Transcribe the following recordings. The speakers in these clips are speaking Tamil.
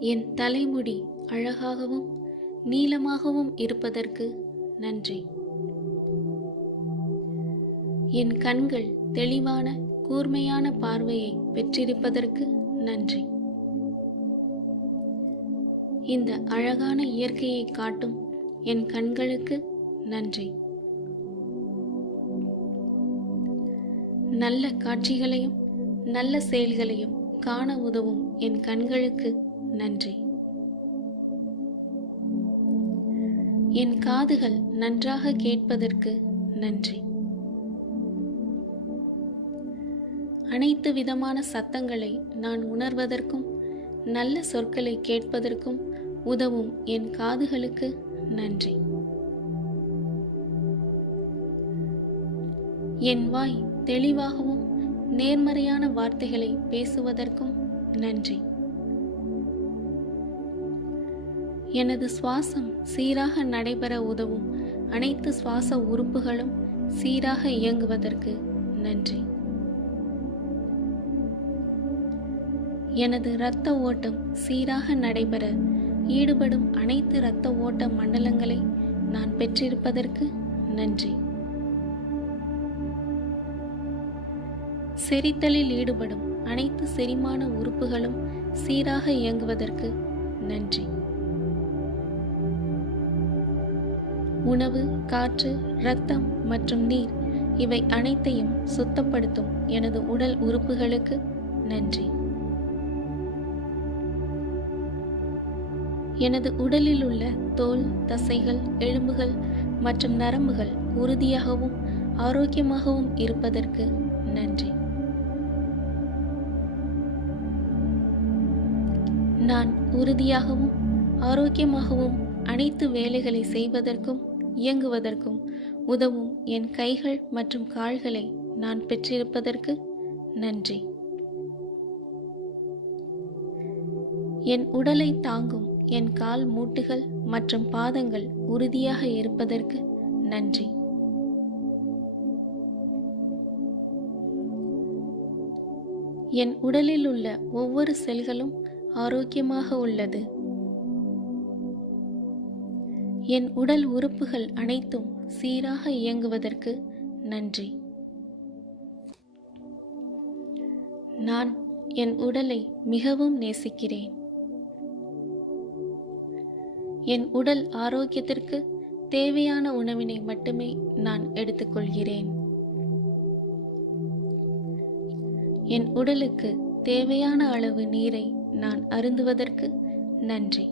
என் தலைமுடி அழகாகவும் நீளமாகவும் இருப்பதற்கு நன்றி. என் கண்கள் தெளிவான கூர்மையான பார்வையை பெற்றிருப்பதற்கு நன்றி. இந்த அழகான இயற்கையை காட்டும் என் கண்களுக்கு நன்றி. நல்ல காட்சிகளையும் நல்ல செயல்களையும் காண உதவும் என் கண்களுக்கு நன்றி. என் காதுகள் நன்றாக கேட்பதற்கு நன்றி. அனைத்து விதமான சத்தங்களை நான் உணர்வதற்கும் நல்ல சொற்களை கேட்பதற்கும் உதவும் என் காதுகளுக்கு நன்றி. என் வாய் தெளிவாகவும் நேர்மறையான வார்த்தைகளை பேசுவதற்கும் நன்றி. எனது சுவாசம் சீராக நடைபெற உதவும் அனைத்து சுவாச உறுப்புகளும் சீராக இயங்குவதற்கு நன்றி. எனது இரத்த ஓட்டம் சீராக நடைபெற ஈடுபடும் அனைத்து இரத்த ஓட்ட மண்டலங்களை நான் பெற்றிருப்பதற்கு நன்றி. செரித்தலில் ஈடுபடும் அனைத்து செரிமான உறுப்புகளும் சீராக இயங்குவதற்கு நன்றி. உணவு, காற்று, இரத்தம் மற்றும் நீர் இவை அனைத்தையும் சுத்தப்படுத்தும் எனது உடல் உறுப்புகளுக்கு நன்றி. எனது உடலில் உள்ள தோல், தசைகள், எலும்புகள் மற்றும் நரம்புகள் உறுதியாகவும் ஆரோக்கியமாகவும் இருப்பதற்கு நன்றி. நான் உறுதியாகவும் ஆரோக்கியமாகவும் அனைத்து வேலைகளை செய்வதற்கும் இயங்குவதற்கும் உதவும் என் கைகள் மற்றும் கால்களை நான் பெற்றிருப்பதற்கு நன்றி. என் உடலை தாங்கும் என் கால் மூட்டுகள் மற்றும் பாதங்கள் உறுதியாக இருப்பதற்கு நன்றி. என் உடலில் உள்ள ஒவ்வொரு செல்களும் ஆரோக்கியமாக உள்ளது. என் உடல் உறுப்புகள் அனைத்தும் சீராக இயங்குவதற்கு நன்றி. நான் என் உடலை மிகவும் நேசிக்கிறேன். என் உடல் ஆரோக்கியத்திற்கு தேவையான உணவினை மட்டுமே நான் எடுத்துக்கொள்கிறேன். என் உடலுக்கு தேவையான அளவு நீரை நான் அருந்துவதற்கு நன்றி.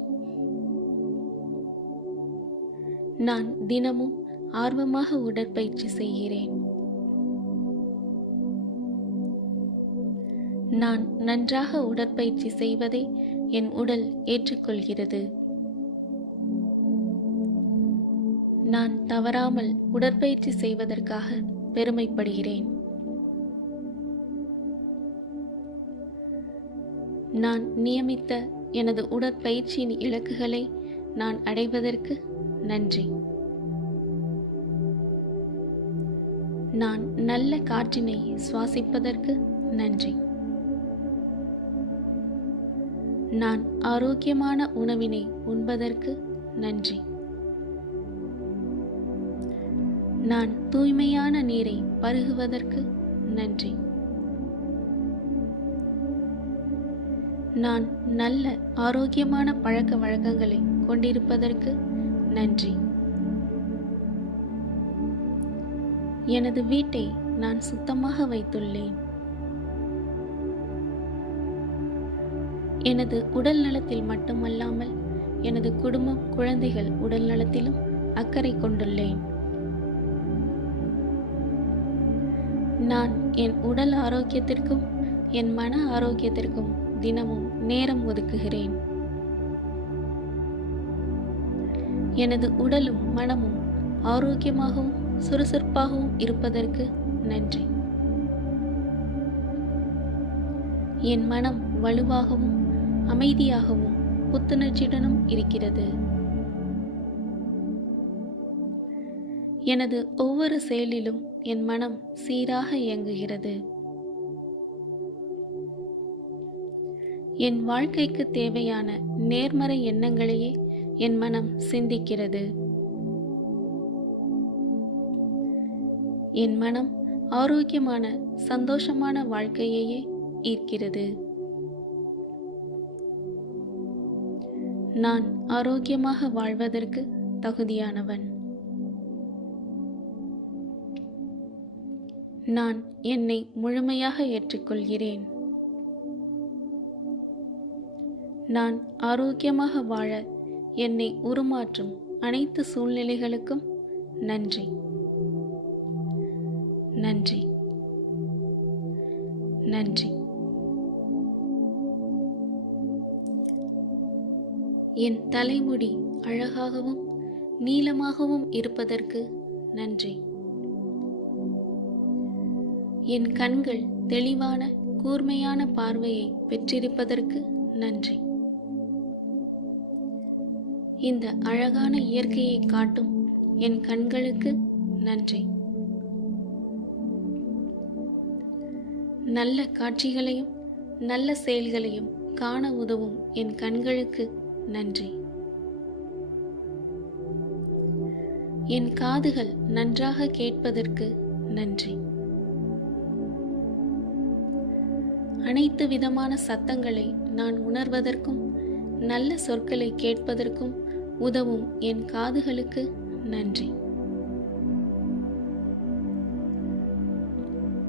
நான் தினமும் ஆர்வமாக உடற்பயிற்சி செய்கிறேன். நான் நன்றாக உடற்பயிற்சி செய்வதை என் உடல் ஏற்றுக்கொள்கிறது. நான் தவறாமல் உடற்பயிற்சி செய்வதற்காக பெருமைப்படுகிறேன். நான் நியமித்த எனது உடற்பயிற்சியின் இலக்குகளை நான் அடைவதற்கு நன்றி. நான் நல்ல காற்றினை சுவாசிப்பதற்கு நன்றி. நான் ஆரோக்கியமான உணவினை உண்பதற்கு நன்றி. நான் தூய்மையான நீரை பருகுவதற்கு நன்றி. நான் நல்ல ஆரோக்கியமான பழக்க வழக்கங்களை கொண்டிருப்பதற்கு நன்றி. எனது வீட்டை நான் சுத்தமாக வைத்துள்ளேன். எனது உடல் நலத்தில் மட்டுமல்லாமல் எனது குடும்பம், குழந்தைகள் உடல் நலத்திலும் அக்கறை கொண்டுள்ளேன். நான் என் உடல் ஆரோக்கியத்திற்கும் என் மன ஆரோக்கியத்திற்கும் தினமும் நேரம் ஒதுக்குகிறேன். எனது உடலும் மனமும் ஆரோக்கியமாகவும் சுறுசுறுப்பாகவும் இருப்பதற்கு நன்றி. என் மனம் வலுவாகவும் அமைதியாகவும் புத்துணர்ச்சியுடனும் இருக்கிறது. எனது ஒவ்வொரு செயலிலும் என் மனம் சீராக இயங்குகிறது. என் வாழ்க்கைக்கு தேவையான நேர்மறை எண்ணங்களையே என் மனம் சிந்திக்கிறது. என் மனம் ஆரோக்கியமான சந்தோஷமான வாழ்க்கையையே ஈர்க்கிறது. நான் ஆரோக்கியமாக வாழ்வதற்கு தகுதியானவன். நான் என்னை முழுமையாக ஏற்றுக்கொள்கிறேன். நான் ஆரோக்கியமாக வாழ என்னை உருமாற்றும் அனைத்து சூழ்நிலைகளுக்கும் நன்றி. நன்றி. நன்றி. என் தலைமுடி அழகாகவும் நீளமாகவும் இருப்பதற்கு நன்றி. என் கண்கள் தெளிவான கூர்மையான பார்வையை பெற்றிருப்பதற்கு நன்றி. இந்த அழகான இயற்கையை காட்டும் என் கண்களுக்கு நன்றி. நல்ல காட்சிகளையும் நல்ல செயல்களையும் காண உதவும் என் கண்களுக்கு நன்றி. என் காதுகள் நன்றாக கேட்பதற்கு நன்றி. அனைத்து விதமான சத்தங்களை நான் உணர்வதற்கும் நல்ல சொற்களை கேட்பதற்கும் உதவும் என் காதுகளுக்கு நன்றி.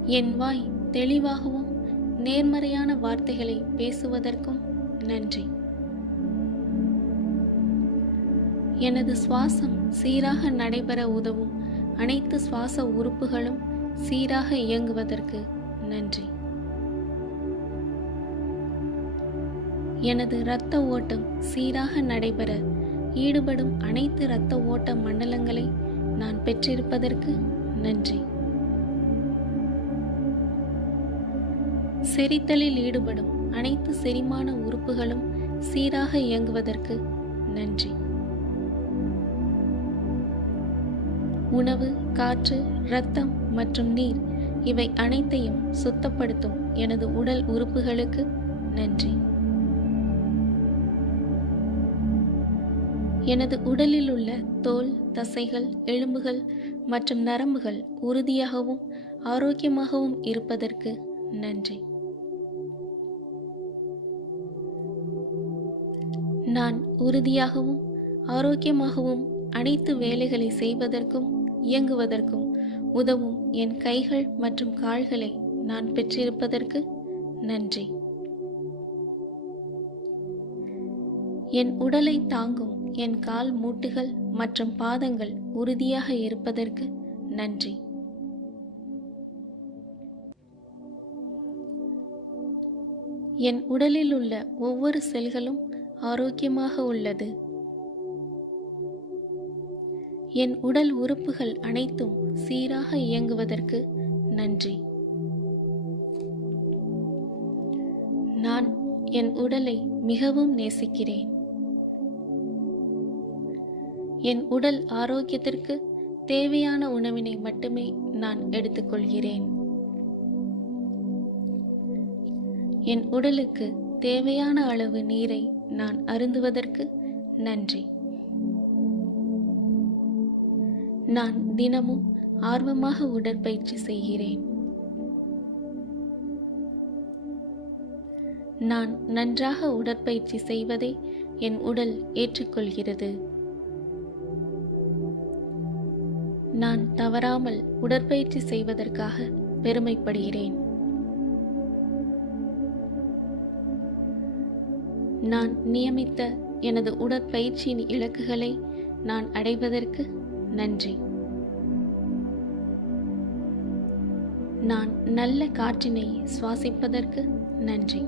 என் வாய் தெளிவாகவும் நேர்மறையான வார்த்தைகளை பேசுவதற்கும் நன்றி. எனது சுவாசம் சீராக நடைபெற உதவும் அனைத்து சுவாச உறுப்புகளும் சீராக இயங்குவதற்கு நன்றி. எனது இரத்த ஓட்டம் சீராக நடைபெற ஈடுபடும் அனைத்து இரத்த ஓட்ட மண்டலங்களை நான் பெற்றிருப்பதற்கு நன்றி. செரித்தலில் ஈடுபடும் அனைத்து செரிமான உறுப்புகளும் சீராக இயங்குவதற்கு நன்றி. உணவு, காற்று, இரத்தம் மற்றும் நீர் இவை அனைத்தையும் சுத்தப்படுத்தும் எனது உடல் உறுப்புகளுக்கு நன்றி. எனது உடலில் உள்ள தோல், தசைகள், எலும்புகள் மற்றும் நரம்புகள் உறுதியாகவும் ஆரோக்கியமாகவும் இருப்பதற்கு நன்றி. நான் உறுதியாகவும் ஆரோக்கியமாகவும் அனைத்து வேலைகளை செய்வதற்கும் இயங்குவதற்கும் உதவும் என் கைகள் மற்றும் கால்களை நான் பெற்றிருப்பதற்கு நன்றி. என் உடலை தாங்கும் என் கால் மூட்டுகள் மற்றும் பாதங்கள் உறுதியாக இருப்பதற்கு நன்றி. என் உடலில் உள்ள ஒவ்வொரு செல்களும் ஆரோக்கியமாக உள்ளது. என் உடல் உறுப்புகள் அனைத்தும் சீராக இயங்குவதற்கு நன்றி. நான் என் உடலை மிகவும் நேசிக்கிறேன். என் உடல் ஆரோக்கியத்திற்கு தேவையான உணவினை மட்டுமே நான் எடுத்துக்கொள்கிறேன். என் உடலுக்கு தேவையான அளவு நீரை நான் அருந்துவதற்கு நன்றி. நான் தினமும் ஆர்வமாக உடற்பயிற்சி செய்கிறேன். நான் நன்றாக உடற்பயிற்சி செய்வதை என் உடல் ஏற்றுக்கொள்கிறது. நான் தவறாமல் உடற்பயிற்சி செய்வதற்காக பெருமைப்படுகிறேன். நான் நியமித்த எனது உடற்பயிற்சியின் இலக்குகளை நான் அடைவதற்கு நன்றி. நான் நல்ல காற்றினை சுவாசிப்பதற்கு நன்றி.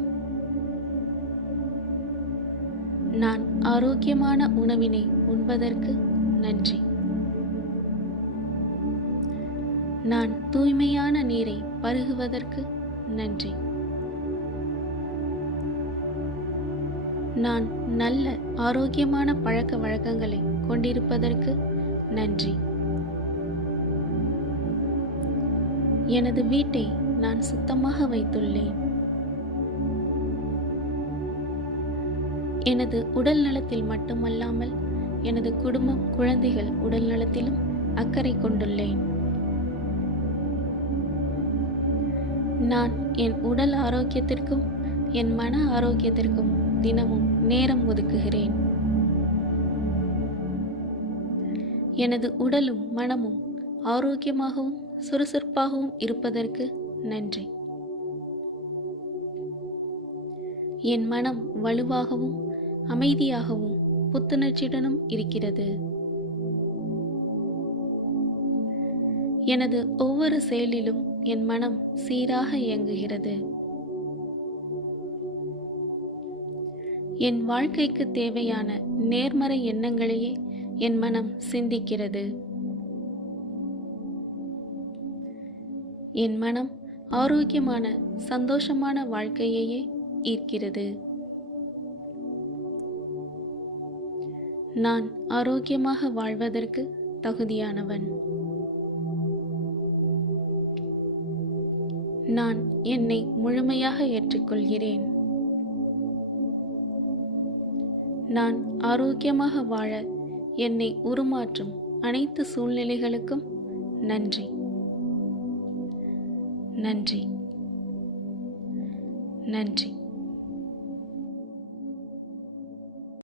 நான் ஆரோக்கியமான உணவினை உண்பதற்கு நன்றி. நான் தூய்மையான நீரை பருகுவதற்கு நன்றி. நான் நல்ல ஆரோக்கியமான பழக்க வழக்கங்களை கொண்டிருப்பதற்கு நன்றி. எனது வீட்டை நான் சுத்தமாக வைத்துள்ளேன். எனது உடல் நலத்தில் மட்டுமல்லாமல் எனது குடும்பம், குழந்தைகள் உடல் நலத்திலும் அக்கறை கொண்டுள்ளேன். நான் என் உடல் ஆரோக்கியத்திற்கும் என் மன ஆரோக்கியத்திற்கும் தினமும் நேரம் ஒதுக்குகிறேன். எனது உடலும் மனமும் ஆரோக்கியமாகவும் சுறுசுறுப்பாகவும் இருப்பதற்கு நன்றி. என் மனம் வலுவாகவும் அமைதியாகவும் புத்துணர்ச்சியுடனும் இருக்கிறது. எனது ஒவ்வொரு செயலிலும் என் மனம் சீராக இயங்குகிறது. என் வாழ்க்கைக்கு தேவையான நேர்மறை எண்ணங்களையே என் மனம் சிந்திக்கிறது. என் மனம் ஆரோக்கியமான சந்தோஷமான வாழ்க்கையையே ஈர்க்கிறது. நான் ஆரோக்கியமாக வாழ்வதற்கு தகுதியானவன். நான் என்னை முழுமையாக ஏற்றுக்கொள்கிறேன். நான் ஆரோக்கியமாக வாழ என்னை உருமாற்றும் அனைத்து சூழ்நிலைகளுக்கும் நன்றி. நன்றி. நன்றி.